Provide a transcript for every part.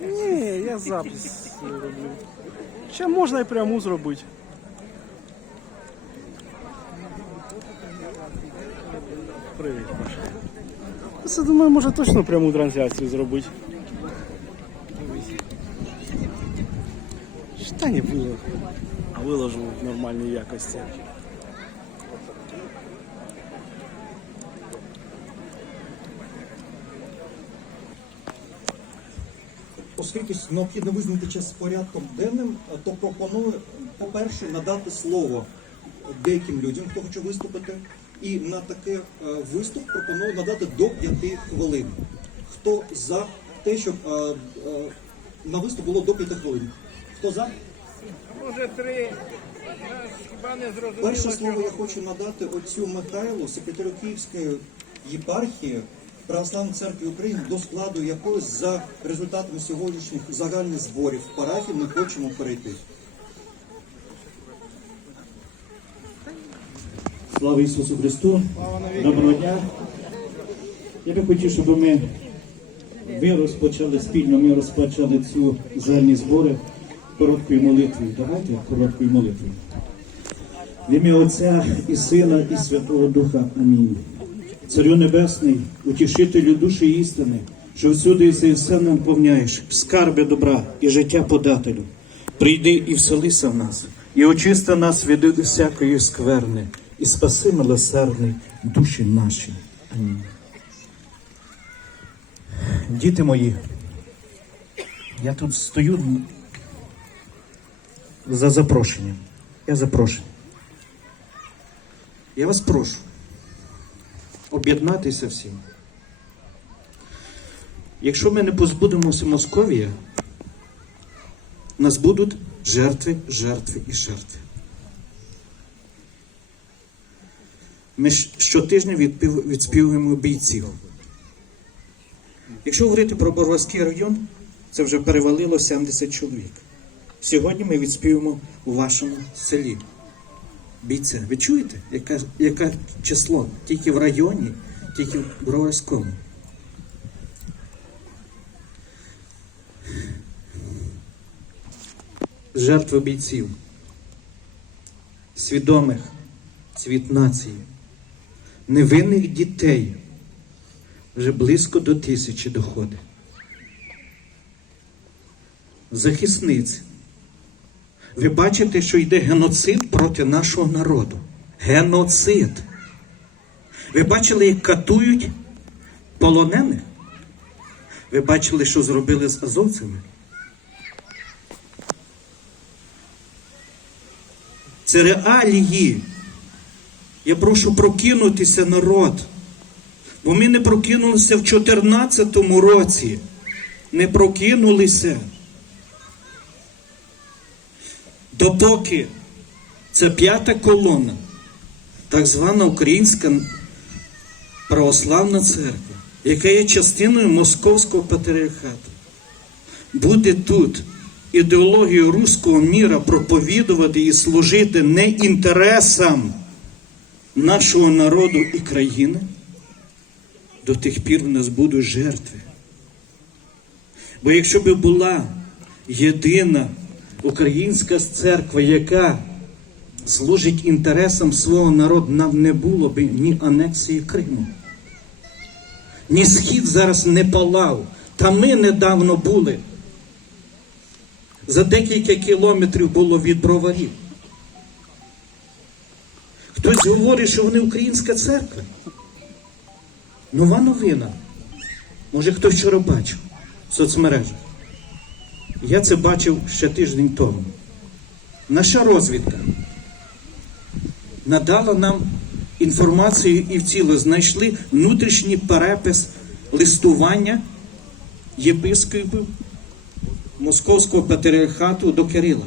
Ні, я запис роблю. Ще можна і пряму зробити. Привіт, Паша. Це, думаю, може точно пряму трансляцію зробити. Та не виложу. Виложу в нормальній якості. Оскільки необхідно визнати час порядком денним, то пропоную, по-перше, надати слово деяким людям, хто хоче виступити. І на таке е, виступ пропоную надати до 5 хвилин. Хто за те, щоб е, е, на виступ було до 5 хвилин? Хто за? Може три. Хіба не зрозуміло, Перше слово я хочу надати отцю Михайлу, секретарю Київської єпархії Православної церкви України, до складу якої за результатами сьогоднішніх загальних зборів парафії ми хочемо перейти. Слава Ісусу Христу! Доброго дня! Я би хотів, щоб ми ви розпочали спільно, ми розпочали цю загальні збори короткою молитвою. Давайте короткою молитвою. В ім'я Отця і Сина, і Святого Духа. Амінь. Царю Небесний, утішителю душі істини, що всюди і все нам повняєш, скарби добра і життя подателю. Прийди і вселися в нас, і очисти нас від усякої скверни, і спаси милосердний душі наші. Амінь. Діти мої, я тут стою за запрошенням. Я запрошений. Я вас прошу об'єднатися всім. Якщо ми не позбудемося Московія, нас будуть жертви, жертви і жертви. Ми щотижня відспівуємо бійців. Якщо говорити про Боровський район, це вже перевалило 70 чоловік. Сьогодні ми відспівуємо у вашому селі. Бійця. Ви чуєте, яке, яке число? Тільки в районі, тільки в Броварському. Жертви бійців, свідомих, світ нації, невинних дітей вже близько до тисячі доходить. Захисниць. Ви бачите, що йде геноцид проти нашого народу. Геноцид. Ви бачили, як катують полонених? Ви бачили, що зробили з азовцями? Це реалії. Я прошу прокинутися народ. Бо ми не прокинулися в 2014 році. Не прокинулися. Допоки ця п'ята колона, так звана Українська православна церква, яка є частиною Московського патріархату, буде тут ідеологію руського міра проповідувати і служити не інтересам нашого народу і країни, до тих пір у нас будуть жертви. Бо якщо би була єдина українська церква, яка служить інтересам свого народу, нам не було б ні анексії Криму. Ні схід зараз не палав. Та ми недавно були. За декілька кілометрів було від броварів. Хтось говорить, що вони українська церква. Нова новина. Може, хтось вчора бачив в соцмережах. Я це бачив ще тиждень тому. Наша розвідка надала нам інформацію і в ціло знайшли внутрішній перепис листування єпископів Московського патріархату до Кирила.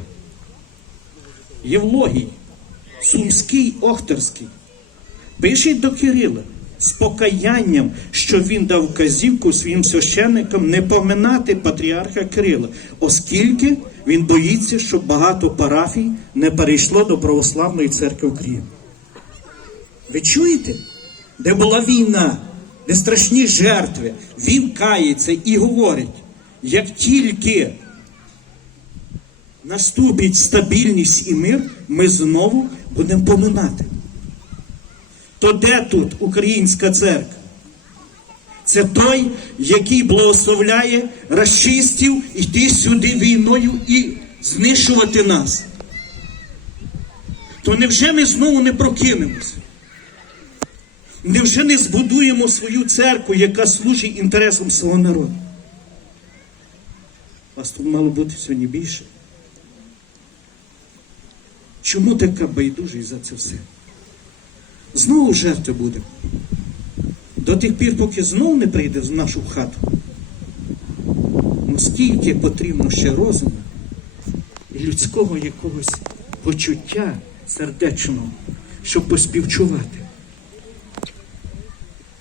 Євлогій, Сумський, Охтерський. Пише до Кирила з покаянням, що він дав вказівку своїм священникам не поминати патріарха Кирила, оскільки він боїться, щоб багато парафій не перейшло до православної церкви України. Ви чуєте? Де була війна? де страшні жертви. Він кається і говорить, як тільки наступить стабільність і мир, ми знову будемо поминати. То де тут українська церква? Це той, який благословляє расистів йти сюди війною і знищувати нас. То невже ми знову не прокинемось? Невже не збудуємо свою церкву, яка служить інтересам свого народу? Вас тут мало бути сьогодні більше. Чому така байдужість за це все? Знову жертви буде. До тих пір, поки знову не прийде в нашу хату. Ну скільки потрібно ще розуму і людського якогось почуття сердечного, щоб поспівчувати.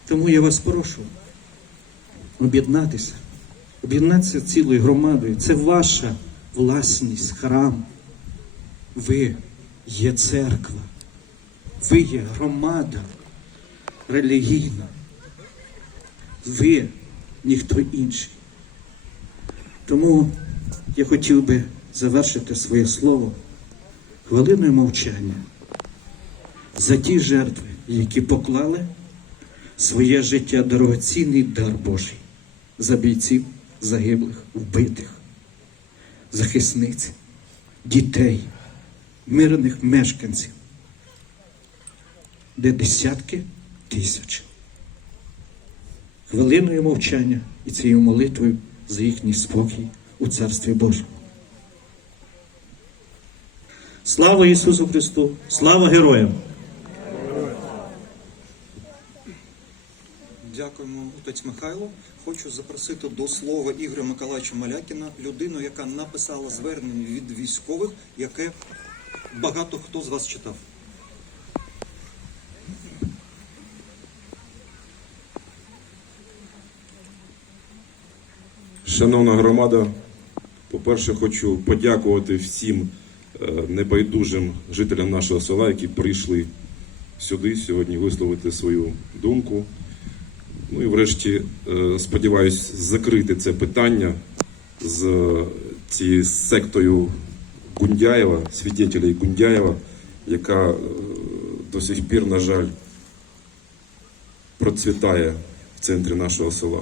Тому я вас прошу об'єднатися, об'єднатися цілою громадою. Це ваша власність, храм. Ви є церква, ви є громада релігійна. Ви ніхто інший. Тому я хотів би завершити своє слово хвилиною мовчання за ті жертви, які поклали своє життя дорогоцінний дар Божий за бійців загиблих, вбитих, захисниць, дітей, мирних мешканців, де десятки тисяч. Хвилиною мовчання і цією молитвою за їхній спокій у Царстві Божому. Слава Ісусу Христу! Слава героям! Дякуємо, отець Михайло. Хочу запросити до слова Ігоря Миколаївича Малякіна, людину, яка написала звернення від військових, яке багато хто з вас читав. Шановна громада, по-перше, хочу подякувати всім е, небайдужим жителям нашого села, які прийшли сюди сьогодні висловити свою думку. Ну і врешті, е, сподіваюсь, закрити це питання з цією сектою Гундяєва, свідетелей Гундяєва, яка е, до сих пір, на жаль, процвітає в центрі нашого села.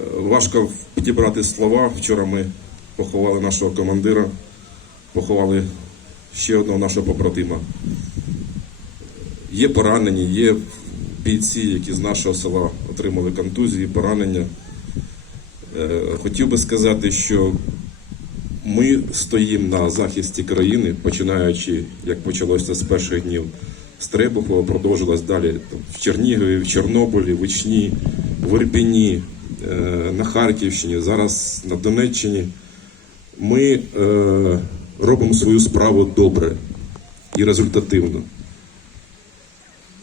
Е, Важко підібрати слова. Вчора ми поховали нашого командира, поховали ще одного нашого побратима. Є поранені, є бійці, які з нашого села отримали контузії, поранення. Е, Хотів би сказати, що ми стоїмо на захисті країни, починаючи, як почалося з перших днів з Требухова, продовжилось далі в Чернігові, в Чорнобилі, в Ічні, в Ірпіні, на Харківщині, зараз на Донеччині. Ми е, робимо свою справу добре і результативно.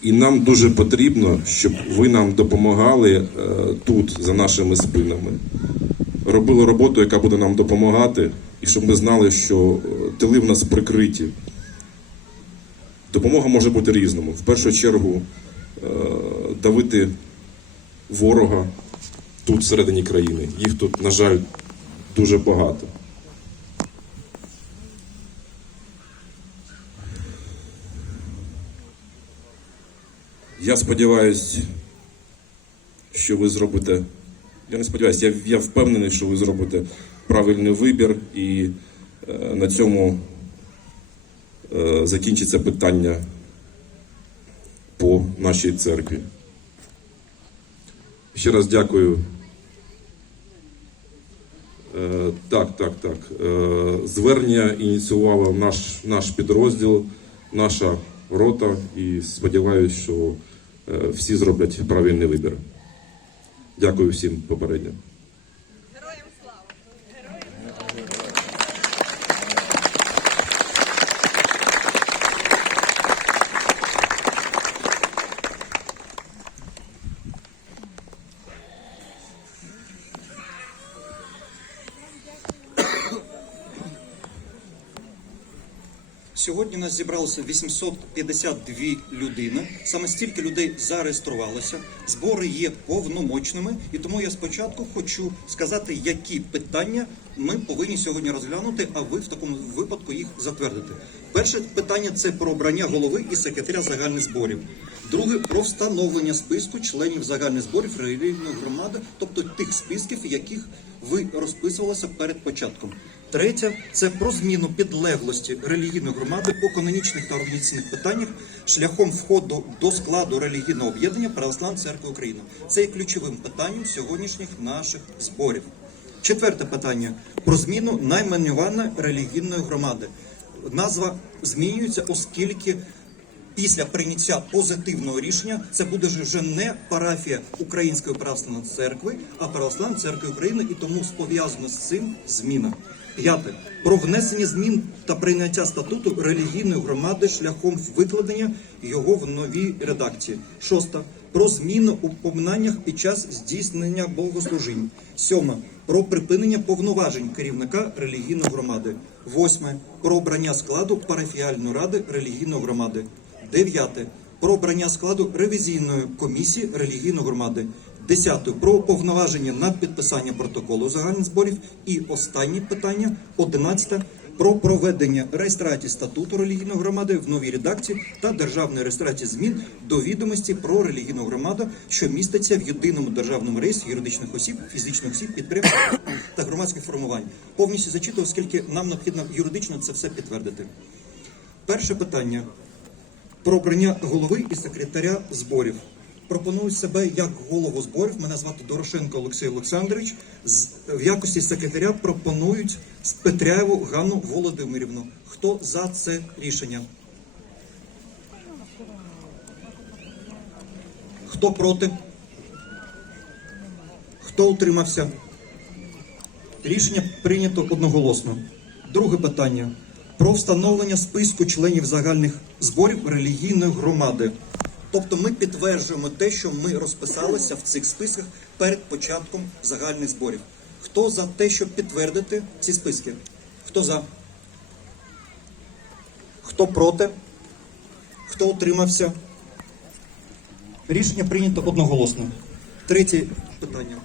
І нам дуже потрібно, щоб ви нам допомагали е, тут, за нашими спинами. Робили роботу, яка буде нам допомагати, і щоб ми знали, що е, тили в нас прикриті. Допомога може бути різному. В першу чергу е, давити ворога тут, всередині країни. Їх тут, на жаль, дуже багато. Я сподіваюся, що ви зробите. Я не сподіваюся, я, я впевнений, що ви зробите правильний вибір, і е, на цьому е, закінчиться питання по нашій церкві. Ще раз дякую. Е, так, так, так. Е, звернення ініціювала наш, наш підрозділ, наша рота, і сподіваюся, що е, всі зроблять правильний вибір. Дякую всім попередньо. Сьогодні нас зібралося 852 людини. Саме стільки людей зареєструвалося. Збори є повномочними, і тому я спочатку хочу сказати, які питання ми повинні сьогодні розглянути, а ви в такому випадку їх затвердити. Перше питання це про обрання голови і секретаря загальних зборів. Друге про встановлення списку членів загальних зборів релігійної громади, тобто тих списків, яких ви розписувалися перед початком. Третє це про зміну підлеглості релігійної громади по канонічних та організаційних питаннях шляхом входу до складу релігійного об'єднання Православної церкви України. Це є ключовим питанням сьогоднішніх наших зборів. Четверте питання про зміну найменування релігійної громади. Назва змінюється, оскільки після прийняття позитивного рішення це буде вже не парафія Української православної церкви, а Православної церкви України, і тому пов'язано з цим зміна. П'яте про внесення змін та прийняття статуту релігійної громади шляхом викладення його в новій редакції. Шосте про зміну у поминаннях під час здійснення богослужінь. Сьоме про припинення повноважень керівника релігійної громади. Восьме про обрання складу парафіальної ради релігійної громади. Дев'яте про обрання складу ревізійної комісії релігійної громади. Десяте про повноваження на підписання протоколу загальних зборів. І останнє питання одинадцяте про проведення реєстрації статуту релігійної громади в новій редакції та державної реєстрації змін до відомості про релігійну громаду, що міститься в єдиному державному реєстрі юридичних осіб, фізичних осіб, підприємств та громадських формувань. Повністю зачитую, оскільки нам необхідно юридично це все підтвердити. Перше питання про обрання голови і секретаря зборів. Пропоную себе як голову зборів. Мене звати Дорошенко Олексій Олександрович. В якості секретаря пропонують Петряєву Ганну Володимирівну. Хто за це рішення? Хто проти? Хто утримався? Рішення прийнято одноголосно. Друге питання про встановлення списку членів загальних зборів релігійної громади. Тобто ми підтверджуємо те, що ми розписалися в цих списках перед початком загальних зборів. Хто за те, щоб підтвердити ці списки? Хто за? Хто проти? Хто утримався? Рішення прийнято одноголосно. Третє питання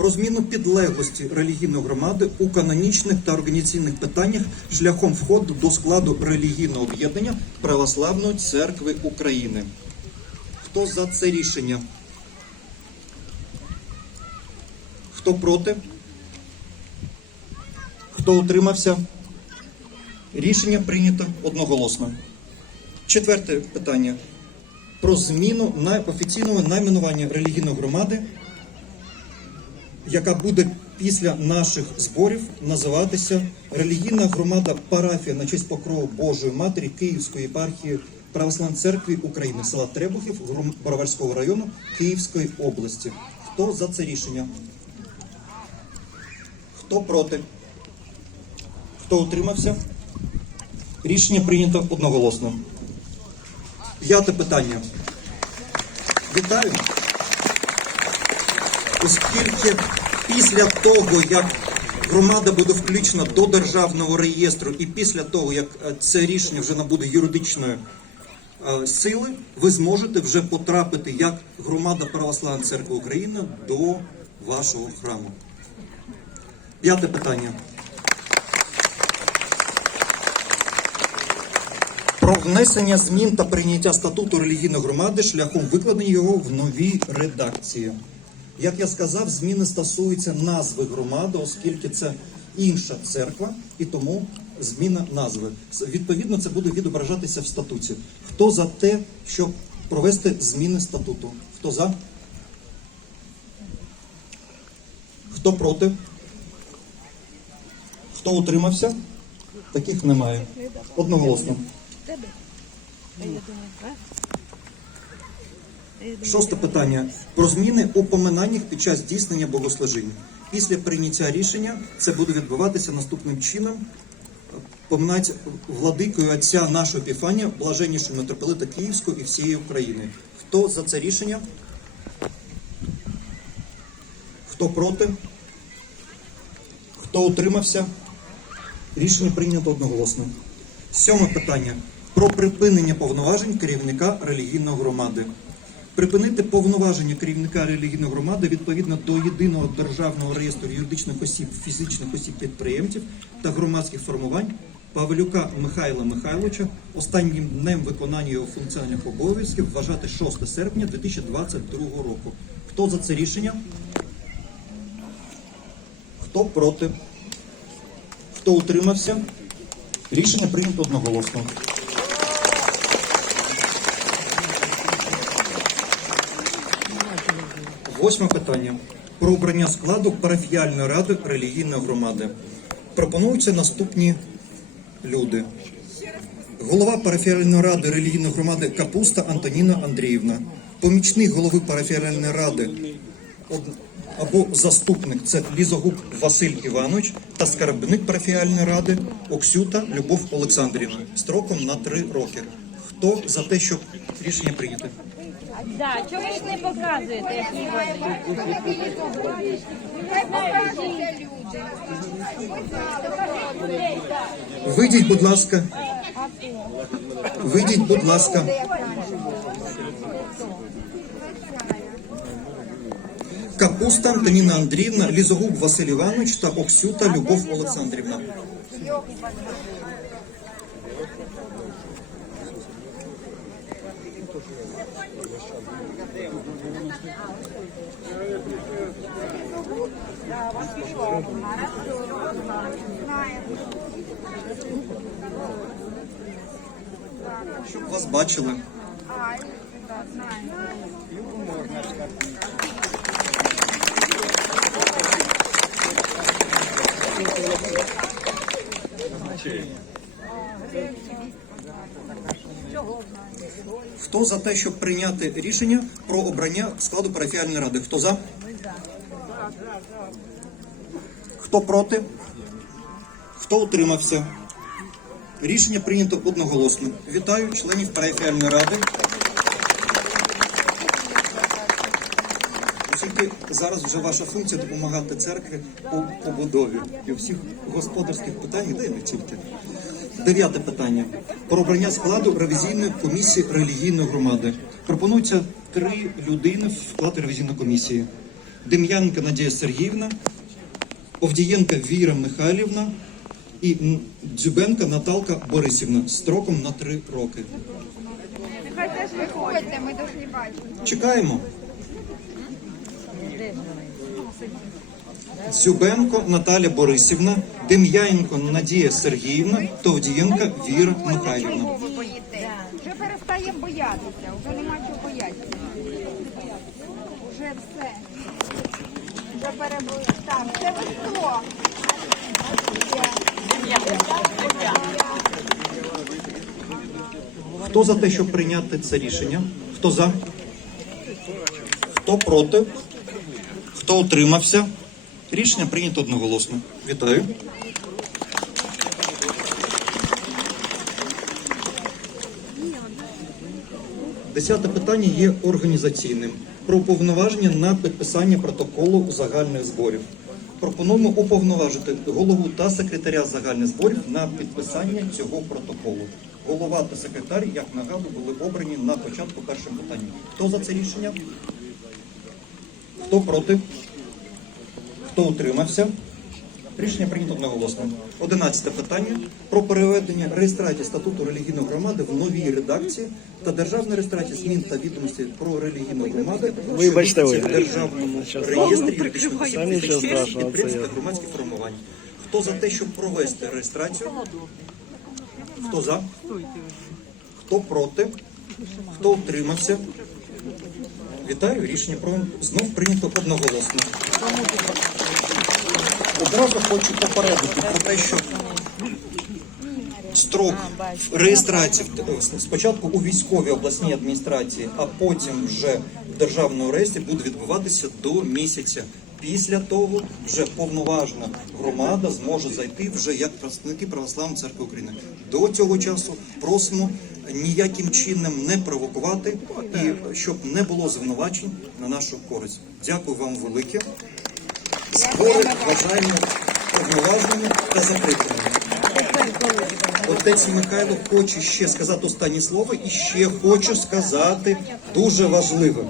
про зміну підлеглості релігійної громади у канонічних та організаційних питаннях шляхом входу до складу релігійного об'єднання Православної церкви України. Хто за це рішення? Хто проти? Хто утримався? Рішення прийнято одноголосно. Четверте питання про зміну офіційного найменування релігійної громади яка буде після наших зборів називатися релігійна громада парафія на честь покрову Божої Матері Київської єпархії Православної церкви України села Требухів Бороварського району Київської області. Хто за це рішення? Хто проти? Хто утримався? Рішення прийнято одноголосно. П'яте питання. Вітаю оскільки після того, як громада буде включена до державного реєстру, і після того, як е, це рішення вже набуде юридичної е, сили, ви зможете вже потрапити як громада Православної церкви України до вашого храму. П'яте питання. Про внесення змін та прийняття статуту релігійної громади шляхом викладення його в новій редакції. Як я сказав, зміни стосуються назви громади, оскільки це інша церква, і тому зміна назви. Відповідно, це буде відображатися в статуті. Хто за те, щоб провести зміни статуту? Хто за? Хто проти? Хто утримався? Таких немає. Одноголосно. Шосте питання про зміни у поминаннях під час здійснення богослужіння. Після прийняття рішення це буде відбуватися наступним чином. Поминать владикою отця нашого Епіфанія, блаженнішого митрополита Київського і всієї України. Хто за це рішення? Хто проти? Хто утримався? Рішення прийнято одноголосно. Сьоме питання про припинення повноважень керівника релігійної громади. Припинити повноваження керівника релігійної громади відповідно до єдиного державного реєстру юридичних осіб, фізичних осіб підприємців та громадських формувань Павлюка Михайла Михайловича останнім днем виконання його функціональних обов'язків вважати 6 серпня 2022 року. Хто за це рішення? Хто проти? Хто утримався? Рішення прийнято одноголосно. Восьме питання. Про обрання складу парафіяльної ради релігійної громади. Пропонуються наступні люди. Голова парафіяльної ради релігійної громади Капуста Антоніна Андріївна. Помічник голови парафіяльної ради або заступник це Лізогуб Василь Іванович та скарбник парафіяльної ради Оксюта Любов Олександрівна строком на три роки. Хто за те, щоб рішення прийнято? Да, чого ви ж не показуєте, які вони? Вийдіть, будь ласка. Вийдіть, будь ласка. Капуста Антоніна Андріївна, Лізогуб Василь Іванович та Оксюта Любов Олександрівна. Щоб вас бачили. Хто за те, щоб прийняти рішення про обрання складу парафіальної ради? Хто за? Хто проти? Хто утримався? Рішення прийнято одноголосно. Вітаю членів парафіальної ради. Оскільки зараз вже ваша функція допомагати церкві по побудові і у всіх господарських питаннях, де не тільки. Дев'яте питання. Про обрання складу ревізійної комісії релігійної громади. Пропонується три людини в склад ревізійної комісії: Дем'янка Надія Сергіївна, Овдієнка Віра Михайлівна і Дзюбенка Наталка Борисівна строком на три роки. Нехай теж виходьте, ми дуже бачимо. Чекаємо. Дзюбенко Наталя Борисівна, Дем'яненко Надія Сергіївна, Товдієнка Віра Михайлівна. Вже перестаємо боятися, вже нема чого боятися. Вже все. Хто за те, щоб прийняти це рішення? Хто за? Хто проти? Хто утримався? Рішення прийнято одноголосно. Вітаю. Десяте питання є організаційним. Про уповноваження на підписання протоколу загальних зборів. Пропонуємо уповноважити голову та секретаря загальних зборів на підписання цього протоколу. Голова та секретар, як нагадую, були обрані на початку першого питання. Хто за це рішення? Хто проти? Хто утримався? Рішення прийнято одноголосно. Одинадцяте питання про переведення реєстрації статуту релігійної громади в новій редакції та державної реєстрації змін та відомості про релігійну громаду, Вибачте, ви. в державному реєстрі юридичних осіб та громадських формувань. Хто за те, щоб провести реєстрацію? Хто за? Хто проти? Хто утримався? Вітаю, рішення про знов прийнято одноголосно. Одразу хочу попередити про те, що строк реєстрації спочатку у військовій обласній адміністрації, а потім вже в державному реєстрі буде відбуватися до місяця. Після того вже повноважна громада зможе зайти вже як представники Православної церкви України. До цього часу просимо ніяким чином не провокувати і щоб не було звинувачень на нашу користь. Дякую вам велике. Збори вважаємо повноважними та закритими. отець Михайло хоче ще сказати останнє слово і ще хочу сказати дуже важливе.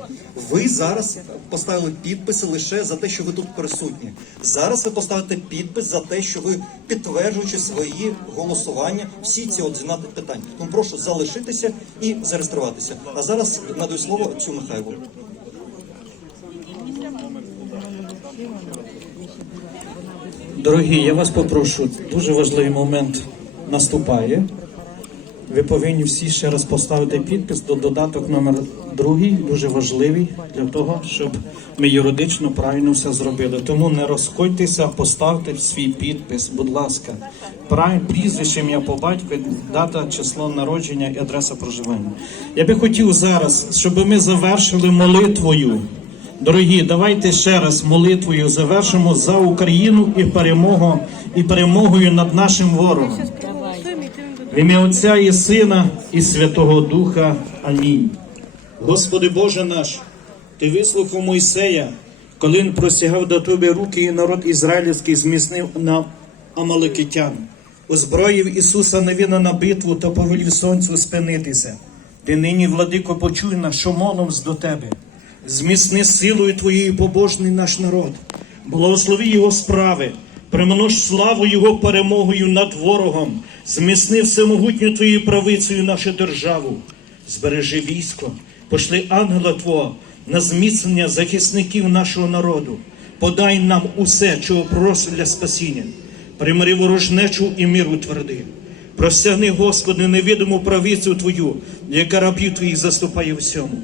Ви зараз поставили підписи лише за те, що ви тут присутні. Зараз ви поставите підпис за те, що ви підтверджуючи свої голосування, всі ці от 12 питань. Тому прошу залишитися і зареєструватися. А зараз надаю слово отцю Михайлу. Дорогі, я вас попрошу, дуже важливий момент наступає. Ви повинні всі ще раз поставити підпис до додаток номер другий, дуже важливий для того, щоб ми юридично правильно все зробили. Тому не розходьтеся, поставте свій підпис, будь ласка. Правильно, прізвище ім'я по батькові, дата, число народження і адреса проживання. Я би хотів зараз, щоб ми завершили молитвою. Дорогі, давайте ще раз молитвою завершимо за Україну і перемогу, і перемогою над нашим ворогом. В ім'я Отця і Сина і Святого Духа. Амінь. Господи Боже наш, Ти вислухав Мойсея, коли він простягав до Тебе руки, і народ ізраїльський зміцнив на Амаликитян. Озброїв Ісуса Навіна на битву та повелів сонцю спинитися. Ти нині, владико, почуй нас, що до Тебе. Зміцни силою Твоєю побожний наш народ, благослови його справи, примнож славу Його перемогою над ворогом, зміцни всемогутню Твоєю правицею нашу державу, збережи військо, пошли ангела Твого на зміцнення захисників нашого народу, подай нам усе, чого просить для спасіння, примири ворожнечу і мир утверди. Простягни, Господи, невідому правицю Твою, яка рабів Твоїх заступає всьому.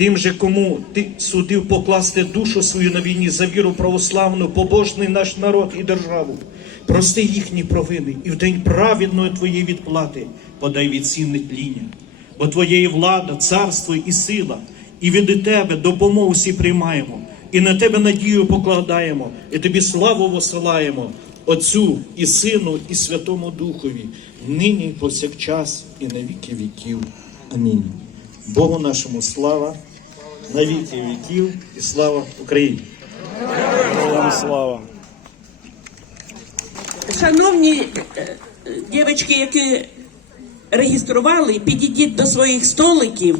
Тим же, кому ти судив покласти душу свою на війні за віру православну, побожний наш народ і державу. Прости їхні провини, і в день праведної твоєї відплати подай відцінне тління. Бо твоєї влада, царство і сила, і від тебе допомогу всі приймаємо, і на тебе надію покладаємо, і тобі славу посилаємо, Отцю і Сину, і Святому Духові, нині повсякчас, і на віки віків. Амінь. Богу нашому слава, на віки віків і слава Україні. Слава. Шановні е, дівчатки, які реєстрували, підійдіть до своїх столиків,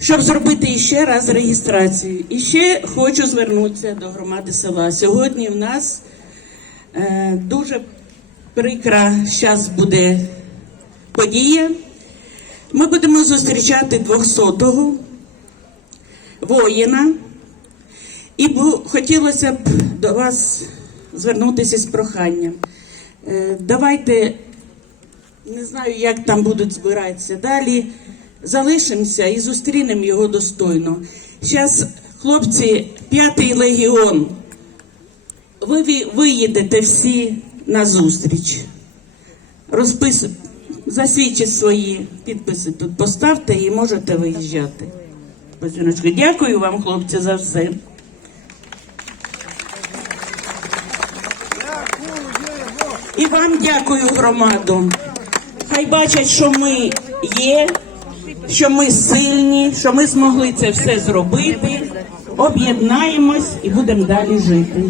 щоб зробити ще раз реєстрацію. І ще хочу звернутися до громади села. Сьогодні в нас е, дуже прикра зараз буде подія. Ми будемо зустрічати 200-го воїна. І хотілося б до вас звернутися з проханням. Е, Давайте, не знаю, як там будуть збиратися далі. Залишимося і зустрінемо його достойно. Зараз, хлопці, п'ятий легіон. Ви виїдете всі на зустріч. Розпис... Засвідчіть свої підписи тут поставте і можете виїжджати. Посіночки. Дякую вам, хлопці, за все. І вам дякую, громаду. Хай бачать, що ми є, що ми сильні, що ми змогли це все зробити. Об'єднаємось і будемо далі жити.